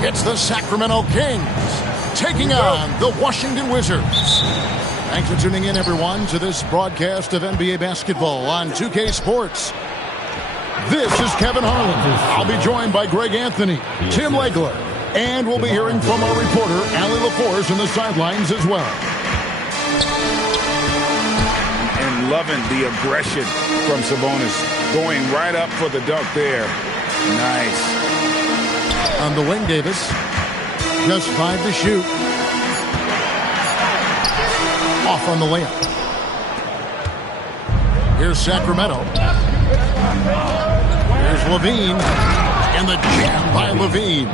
It's the Sacramento Kings taking on the Washington Wizards. Thanks for tuning in, everyone, to this broadcast of NBA basketball on 2K Sports. This is Kevin Harlan. I'll be joined by Greg Anthony, Tim Legler, and we'll be hearing from our reporter, Allie LaForce, in the sidelines as well. And loving the aggression from Sabonis, going right up for the dunk there. Nice. On the wing, Davis. Just 5 to shoot. Off on the layup. Here's Sacramento. Here's Levine. And the jam by Levine.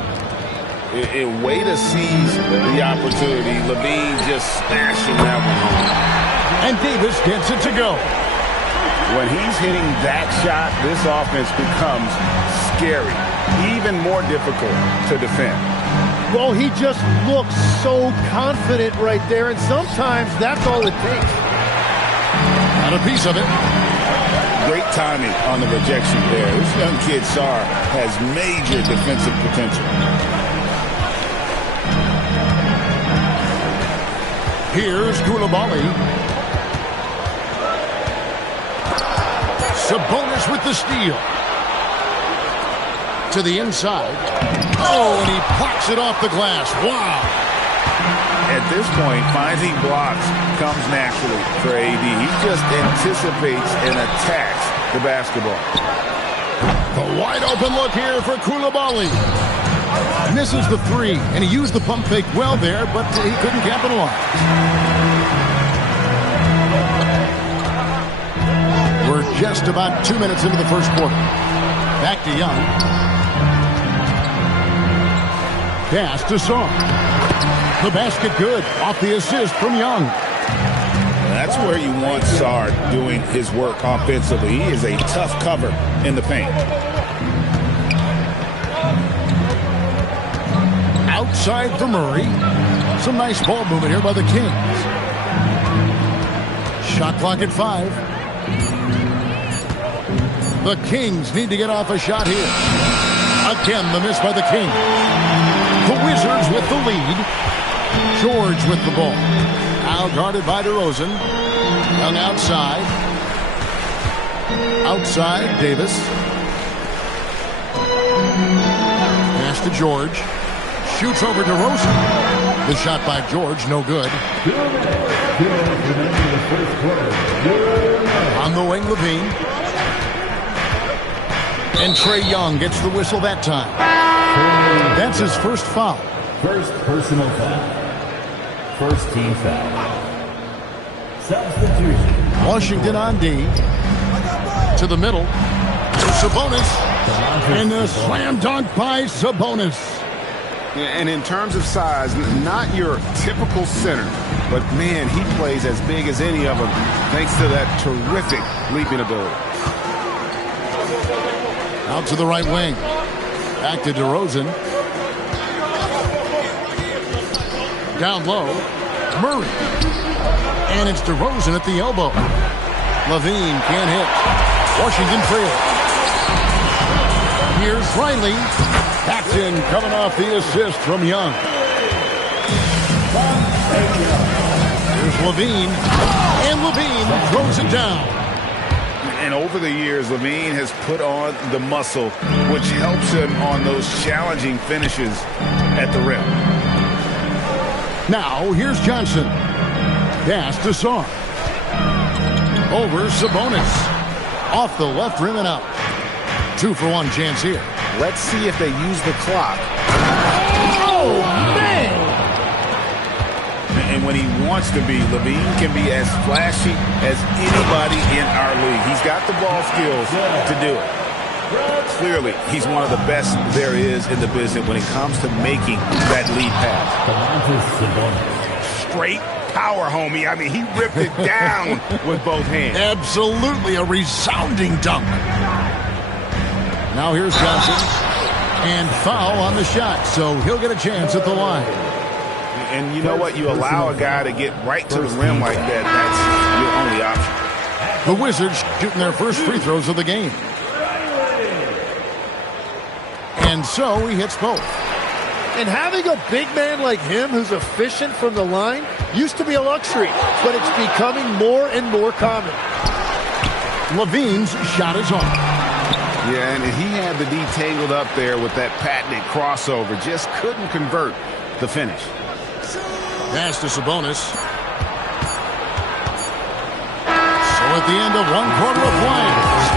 A way to seize the opportunity. Levine just smashing that one home. And Davis gets it to go. When he's hitting that shot, this offense becomes scary. Even more difficult to defend. Well, he just looks so confident right there, and sometimes that's all it takes. Got a piece of it. Great timing on the rejection there. This young kid, Sarr, has major defensive potential. Here's Koulibaly. Sabonis with the steal. To the inside. Oh, and he blocks it off the glass. Wow. At this point, finding blocks comes naturally for AD. He just anticipates and attacks the basketball. The wide open look here for Koulibaly. Misses the three, and he used the pump fake well there, but he couldn't capitalize. We're just about 2 minutes into the first quarter. Back to Young. Pass to Sarr. The basket good. Off the assist from Young. That's where you want Sarr doing his work offensively. He is a tough cover in the paint. Outside for Murray. Some nice ball movement here by the Kings. Shot clock at 5. The Kings need to get off a shot here. Again, the miss by the Kings. The Wizards with the lead. George with the ball. Now guarded by DeRozan. Young outside. Outside, Davis. Pass to George. Shoots over DeRozan. The shot by George, no good. On the wing, Levine. And Trae Young gets the whistle that time. That's his first foul. First personal foul. First team foul. Substitution. Washington on D. To the middle. To Sabonis. And a slam dunk by Sabonis. And in terms of size, not your typical center, but man, he plays as big as any of them thanks to that terrific leaping ability. Out to the right wing. Back to DeRozan. Down low. Murray. And it's DeRozan at the elbow. Levine can't hit. Washington trails. Here's Riley. Paxton coming off the assist from Young. Here's Levine. And Levine throws it down. And over the years, Levine has put on the muscle, which helps him on those challenging finishes at the rim. Now, here's Johnson. Pass to Sarr. Over Sabonis. Off the left rim and out. 2-for-1 chance here. Let's see if they use the clock. Oh, man! And when he wants to be, Levine can be as flashy as anybody in our league. He's got the ball skills to do it. Clearly, he's one of the best there is in the business when it comes to making that lead pass. Straight power, homie. I mean, he ripped it down with both hands. Absolutely a resounding dunk. Now here's Johnson. And foul on the shot, so he'll get a chance at the line. And you know what? You allow a guy to get right to the rim like that. That's your only option. The Wizards shooting their first free throws of the game. And so he hits both. And having a big man like him who's efficient from the line used to be a luxury, but it's becoming more and more common. Levine's shot is on. Yeah, and he had the D tangled up there with that patented crossover. Just couldn't convert the finish. Pass to Sabonis. So at the end of one quarter of play,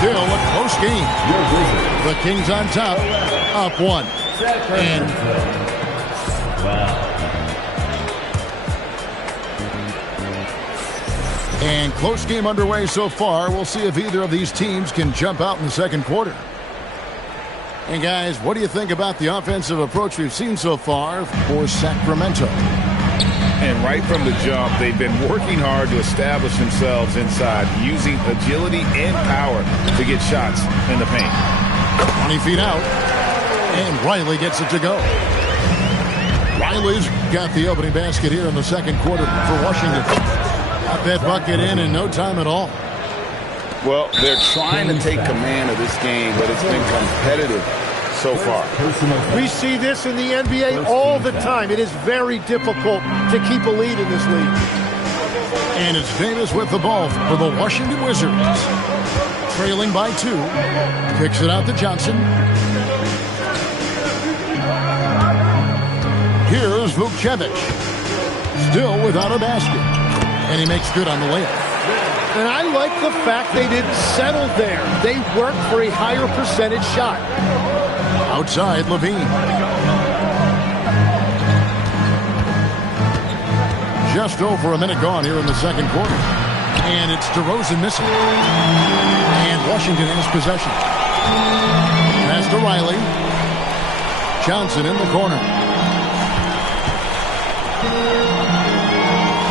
still a close game. The Kings on top, up one. And close game underway so far. We'll see if either of these teams can jump out in the second quarter. And guys, what do you think about the offensive approach we've seen so far for Sacramento? And right from the jump, they've been working hard to establish themselves inside, using agility and power to get shots in the paint. 20 feet out, and Riley gets it to go. Riley's got the opening basket here in the second quarter for Washington. Got that bucket in no time at all. Well, they're trying to take command of this game, but it's been competitive so far. We see this in the NBA all the time. It is very difficult to keep a lead in this league. And it's Davis with the ball for the Washington Wizards. Trailing by 2. Kicks it out to Johnson. Here's Vukcevic. Still without a basket. And he makes good on the layup. And I like the fact they didn't settle there. They worked for a higher percentage shot. Outside, Levine. Just over a minute gone here in the second quarter. And it's DeRozan missing. And Washington has possession. Pass to Riley. Johnson in the corner.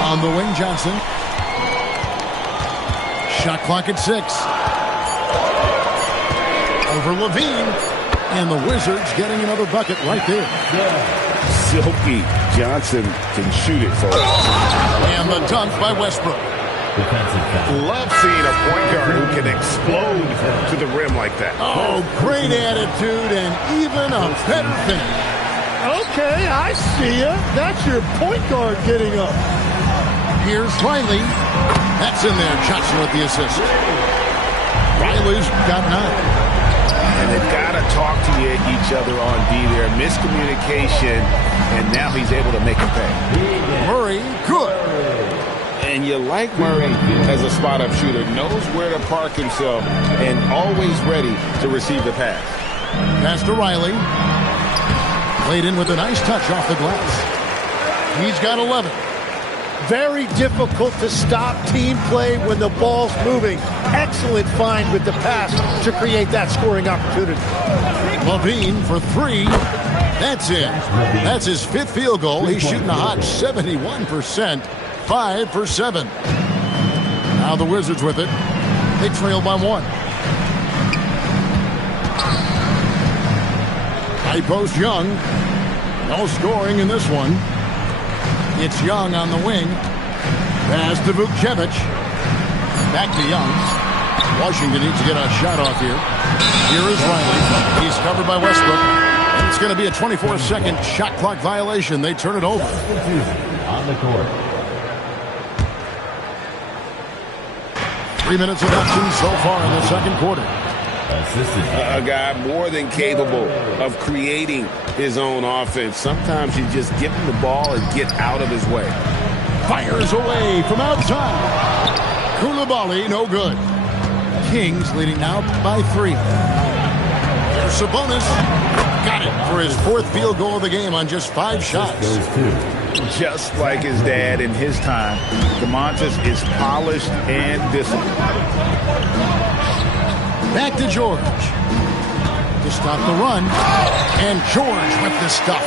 On the wing, Johnson. Shot clock at 6. Over Levine. And the Wizards getting another bucket right there. Silky Johnson can shoot it for us. And the dunk by Westbrook. Love seeing a point guard who can explode to the rim like that. Oh, great attitude and even a better finish. Okay, I see ya. That's your point guard getting up. Here's Riley. That's in there. Johnson with the assist. Riley's got 9. And they've got to talk to each other on D there. Miscommunication, and now he's able to make him pay. Murray, good. And you like Murray as a spot-up shooter. Knows where to park himself and always ready to receive the pass. Pass to Riley. Played in with a nice touch off the glass. He's got 11. Very difficult to stop team play when the ball's moving. Excellent find with the pass to create that scoring opportunity. Levine for 3. That's it. That's his 5th field goal. He's shooting a hot 71%. 5 for 7. Now the Wizards with it. They trail by 1. High post Young. No scoring in this one. It's Young on the wing. Pass to Vukcevic. Back to Young. Washington needs to get a shot off here. Here is Riley. He's covered by Westbrook. And it's going to be a 24-second shot clock violation. They turn it over. On the court. 3 minutes of action so far in the second quarter. A guy more than capable of creating his own offense. Sometimes you just give him the ball and get out of his way. Fires away from outside. Koulibaly, no good. Kings leading now by 3. Here's Sabonis. Got it for his 4th field goal of the game on just 5 shots. Just like his dad in his time, Domantas is polished and disciplined. Back to George. To stop the run. And George with the stuff.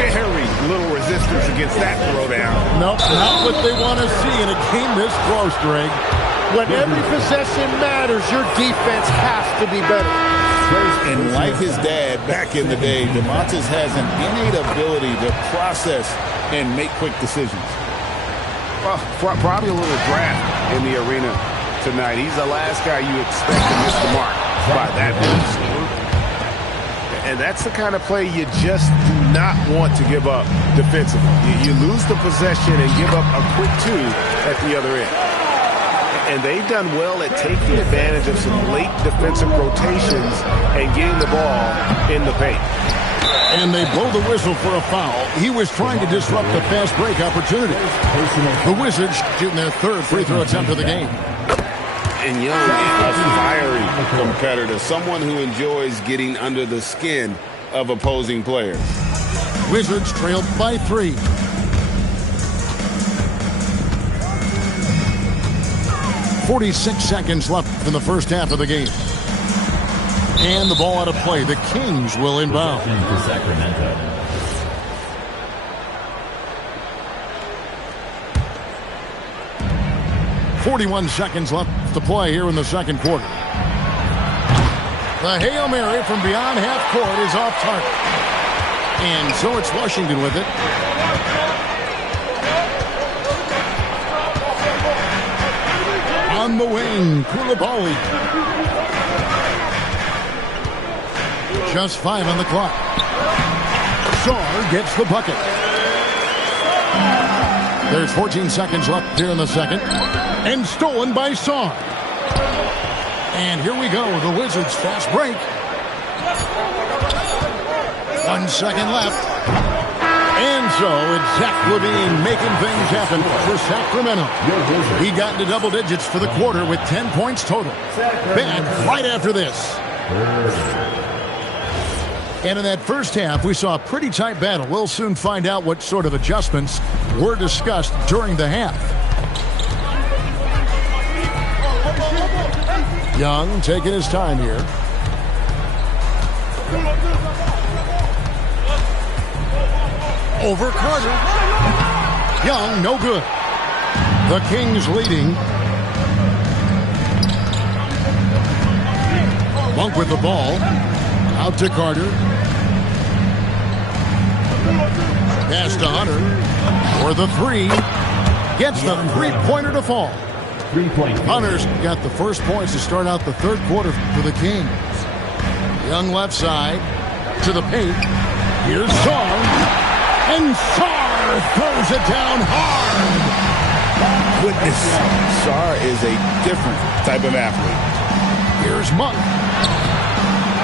Very little resistance against that throwdown. Nope, not what they want to see in a game this close, Greg. When every possession matters, your defense has to be better. And like his dad back in the day, Domantas has an innate ability to process and make quick decisions. Well, probably a little draft in the arena tonight. He's the last guy you expect to miss the mark by that much. And that's the kind of play you just do not want to give up defensively. You lose the possession and give up a quick two at the other end. And they've done well at taking advantage of some late defensive rotations and getting the ball in the paint. And they blow the whistle for a foul. He was trying to disrupt the fast break opportunity. The Wizards shooting their third free throw attempt of the game. And Young is a fiery competitor, someone who enjoys getting under the skin of opposing players. Wizards trailed by 3. .46 seconds left in the first half of the game. And the ball out of play. The Kings will inbound. For Sacramento. 41 seconds left to play here in the second quarter. The Hail Mary from beyond half court is off target. And so it's Washington with it. On the wing, Koulibaly. Just 5 on the clock. Shaw gets the bucket. There's 14 seconds left here in the second. And stolen by Shaw. And here we go, the Wizards fast break. 1 second left. And so it's Zach LaVine making things happen for Sacramento. He got into double digits for the quarter with 10 points total. Back right after this. And in that first half, we saw a pretty tight battle. We'll soon find out what sort of adjustments were discussed during the half. Young taking his time here. Over Carter. Young, no good. The Kings leading. Monk with the ball. Out to Carter. Pass to Hunter. For the 3. Gets the three-pointer to fall. 3-point. Hunter's got the first points to start out the third quarter for the Kings. Young left side to the paint. Here's Sarr. And Sarr throws it down hard. Goodness, Sarr is a different type of athlete. Here's Monk.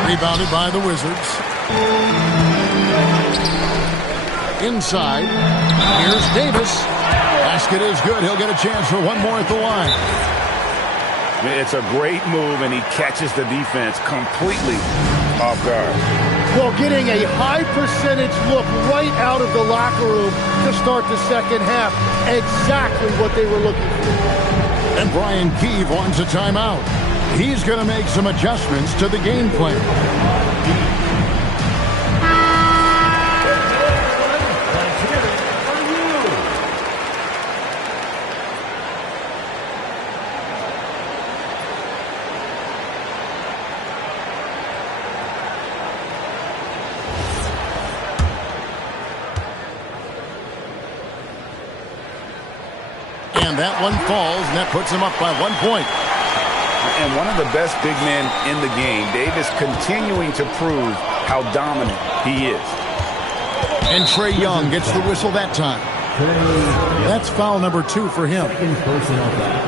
Rebounded by the Wizards. Inside. Here's Davis. Basket is good. He'll get a chance for one more at the line. It's a great move, and he catches the defense completely off guard. Well, getting a high percentage look right out of the locker room to start the second half. Exactly what they were looking for. And Brian Keefe wants a timeout. He's going to make some adjustments to the game plan. And that one falls, and that puts him up by 1 point. And one of the best big men in the game, Davis, continuing to prove how dominant he is. And Trae Young gets the whistle that time. That's foul number 2 for him. Second personal foul.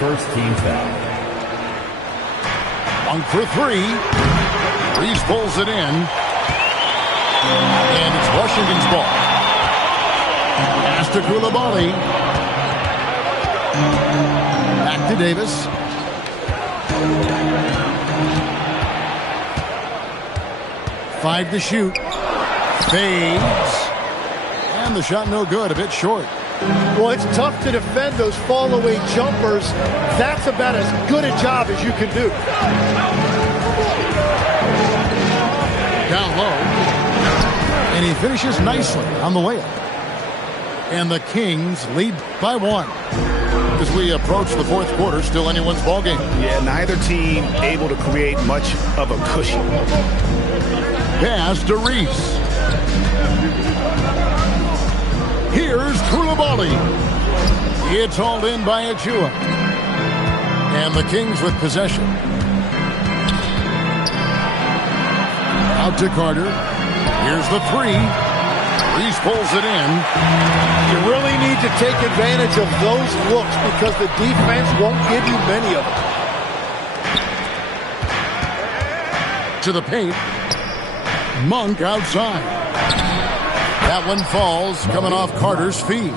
First team foul. Monk for 3. Reese pulls it in. And it's Washington's ball. Pass to Koulibaly. Back to Davis. Five to shoot. Fades. And the shot no good. A bit short. Well, it's tough to defend those fall-away jumpers. That's about as good a job as you can do. Down low. And he finishes nicely on the layup. And the Kings lead by 1. As we approach the fourth quarter, still anyone's ball game. Yeah, neither team able to create much of a cushion. Pass to Reese. Here's Koulibaly. It's hauled in by Achua. And the Kings with possession. Out to Carter. Here's the three. Reese pulls it in. You really need to take advantage of those looks because the defense won't give you many of them. To the paint. Monk outside. That one falls, coming off Carter's feet.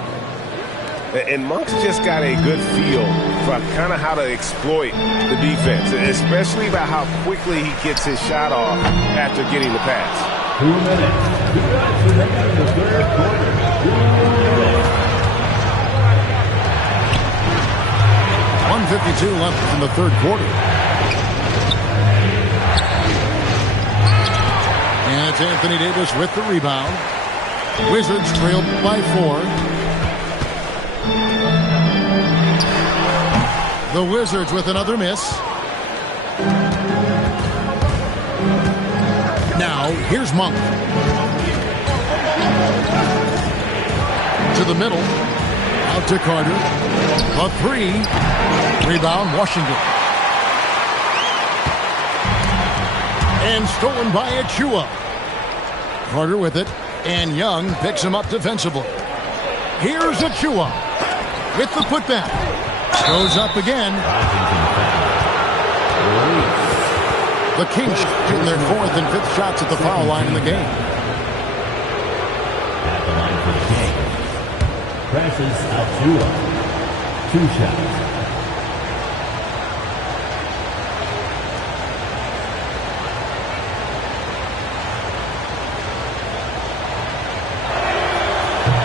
And Monk's just got a good feel for kind of how to exploit the defense, especially about how quickly he gets his shot off after getting the pass. 2 minutes. The third quarter. 2 minutes. 1:52 left in the third quarter. And it's Anthony Davis with the rebound. Wizards trailed by 4. The Wizards with another miss. Now, here's Monk. To the middle. Out to Carter. A three. Rebound, Washington. And stolen by Achua. Carter with it. And Young picks him up defensively. Here's Achua. With the putback. Goes up again. The Kings shooting their 4th and 5th shots at the foul line in the game. At the line for the Kings. Precious Achua. 2 shots.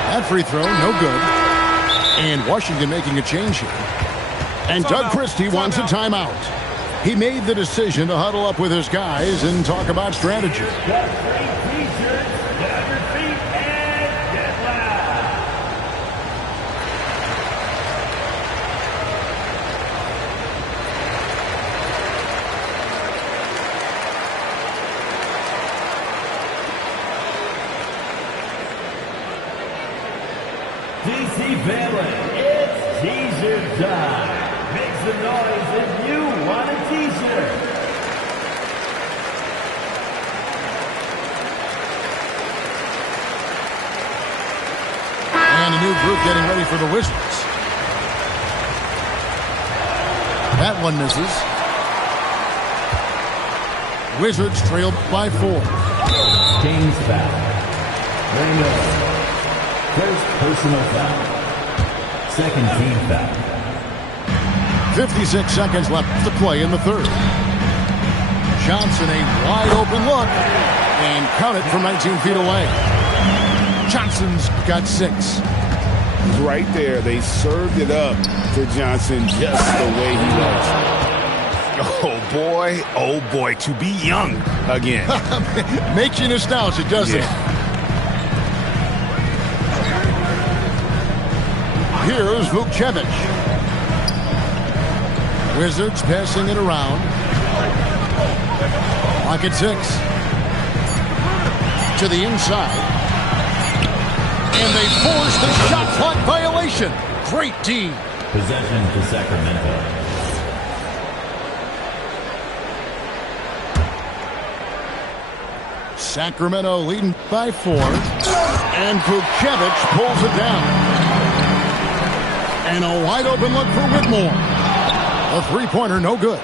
That free throw, no good. And Washington making a change here. And Doug Christie wants a timeout. He made the decision to huddle up with his guys and talk about strategy. DC family, it's t-shirt time. Make some noise if you want a t-shirt. And a new group getting ready for the Wizards. That one misses. Wizards trail by 4. Kings foul. Randall. First personal foul. Second team foul. 56 seconds left to play in the third. Johnson, a wide open look. And count it from 19 feet away. Johnson's got 6. Right there, they served it up to Johnson just the way he likes. Oh boy, to be young again. Makes you nostalgic, doesn't it? Here's Vukcevic. Wizards passing it around. Clock at 6. To the inside. And they force the shot clock violation. Great D. Possession to Sacramento. Sacramento leading by 4. And Vukcevic pulls it down. And a wide open look for Whitmore. A three-pointer, no good.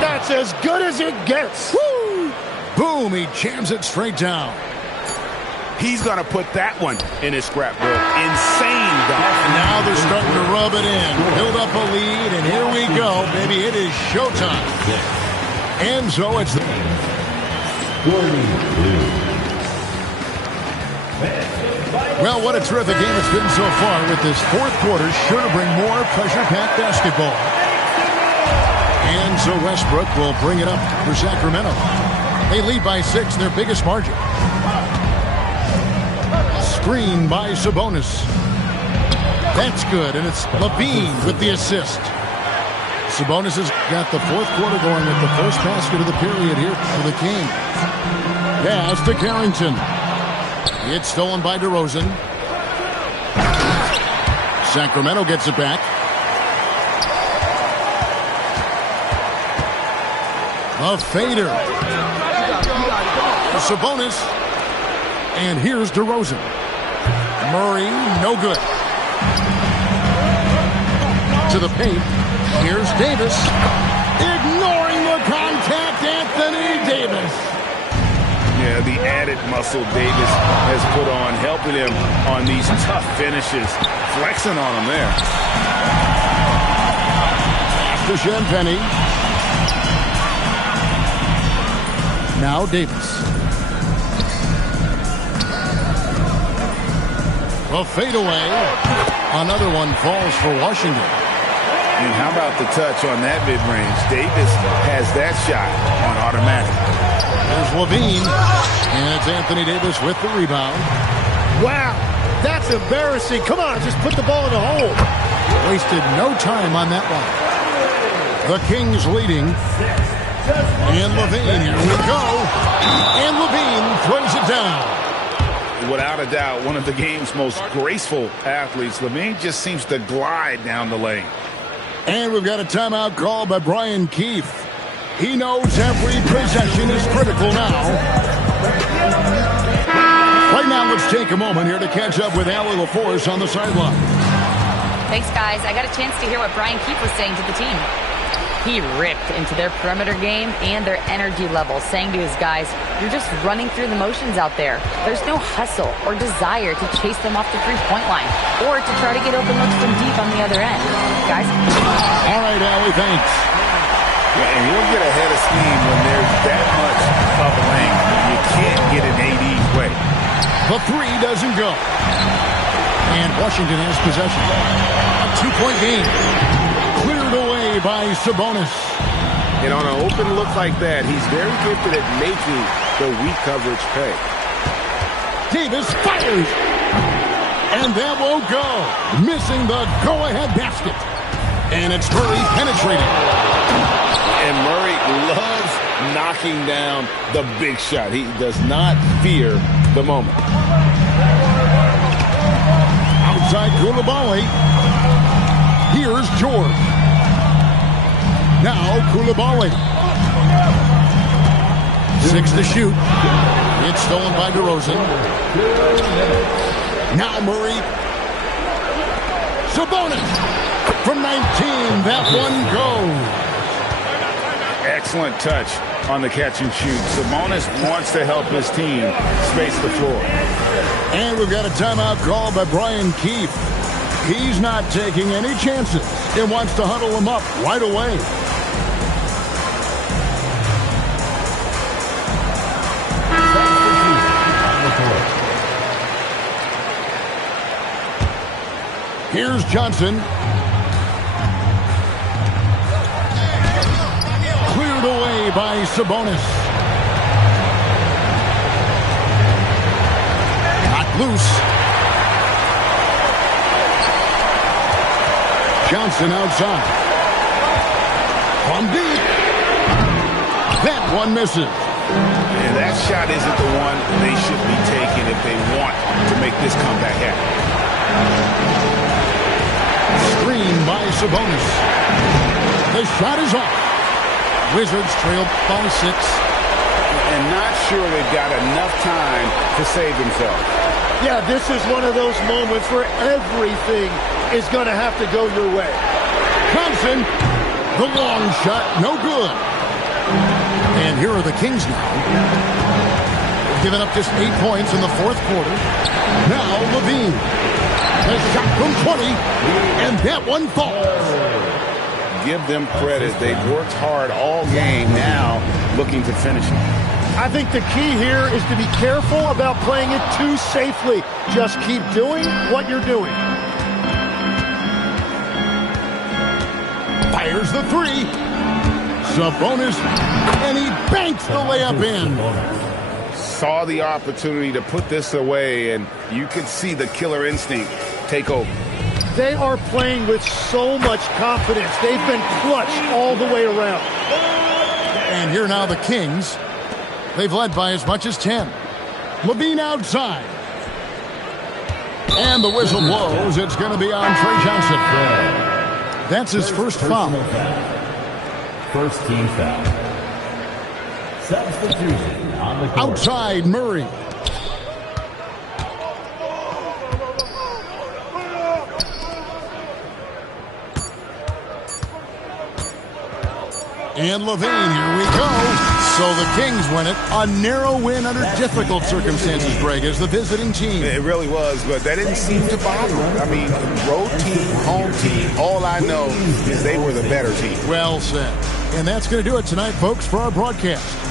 That's as good as it gets. Woo! Boom, he jams it straight down. He's going to put that one in his scrapbook. Insane dunk. Now they're starting to rub it in. Build up a lead, and here we go, baby. It is showtime. And so it's the... Well, what a terrific game it's been so far, with this fourth quarter sure to bring more pressure-packed basketball. And so Westbrook will bring it up for Sacramento. They lead by 6, their biggest margin. Screen by Sabonis. That's good, and it's Levine with the assist. Sabonis has got the fourth quarter going with the first basket of the period here for the Kings. Pass to Carrington. It's stolen by DeRozan. Sacramento gets it back. A fader. Sabonis. And here's DeRozan. Murray, no good. To the paint. Here's Davis. Ignoring the contact, Anthony Davis. Yeah, the added muscle Davis has put on, helping him on these tough finishes. Flexing on him there. To Champagny. Now Davis. A fadeaway. Another one falls for Washington. And how about the touch on that mid-range? Davis has that shot on automatic. There's Levine. And it's Anthony Davis with the rebound. Wow, that's embarrassing. Come on, just put the ball in the hole. Wasted no time on that one. The Kings leading. And Levine, here we go. And Levine throws it down. Without a doubt, one of the game's most graceful athletes. Levine just seems to glide down the lane. And we've got a timeout call by Brian Keefe. He knows every possession is critical now. Right now, let's take a moment here to catch up with Allie LaForce on the sideline. Thanks, guys. I got a chance to hear what Brian Keefe was saying to the team. He ripped into their perimeter game and their energy level, saying to his guys, you're just running through the motions out there. There's no hustle or desire to chase them off the three-point line or to try to get open looks from deep on the other end. Guys? All right, Allie, thanks. Yeah, and you'll get ahead of steam when there's that much of a lane. You can't get an AD's way. The three doesn't go. And Washington has possession. A two-point game. Cleared away by Sabonis. And on an open look like that, he's very gifted at making the weak coverage pay. Davis fires. And that won't go. Missing the go-ahead basket. And it's Murray penetrating. And Murray loves knocking down the big shot. He does not fear the moment. Outside Koulibaly. Here's George. Now Koulibaly. 6 to shoot. It's stolen by DeRozan. Now Murray. Sabonis. From 19, that one goes. Excellent touch on the catch and shoot. Sabonis wants to help his team space the floor. And we've got a timeout called by Brian Keefe. He's not taking any chances. He wants to huddle him up right away. Here's Johnson. Cleared away by Sabonis. Not loose. Johnson outside. From deep. That one misses. And that shot isn't the one they should be taking if they want to make this comeback happen. Screen by Sabonis. The shot is off. Wizards trail by 6. And not sure they've got enough time to save themselves. Yeah, this is one of those moments where everything is going to have to go your way. Thompson, the long shot, no good. And here are the Kings now. They've given up just 8 points in the fourth quarter. Now Levine. The shot from 20, and that one falls. Give them credit. They've worked hard all game, now looking to finish it. I think the key here is to be careful about playing it too safely. Just keep doing what you're doing. Fires the three. Sabonis, and he banks the layup in. Saw the opportunity to put this away, and you could see the killer instinct take over. They are playing with so much confidence. They've been clutch all the way around. And here now the Kings. They've led by as much as 10. Levine outside. And the whistle blows. It's going to be on Trey Johnson. That's his first foul. First team foul. substitution on the court. Outside Murray. And Levine, here we go. So the Kings win it. A narrow win under difficult circumstances, Greg, as the visiting team. It really was, but that didn't seem to bother them. I mean, road team, home team, all I know is they were the better team. Well said. And that's going to do it tonight, folks, for our broadcast.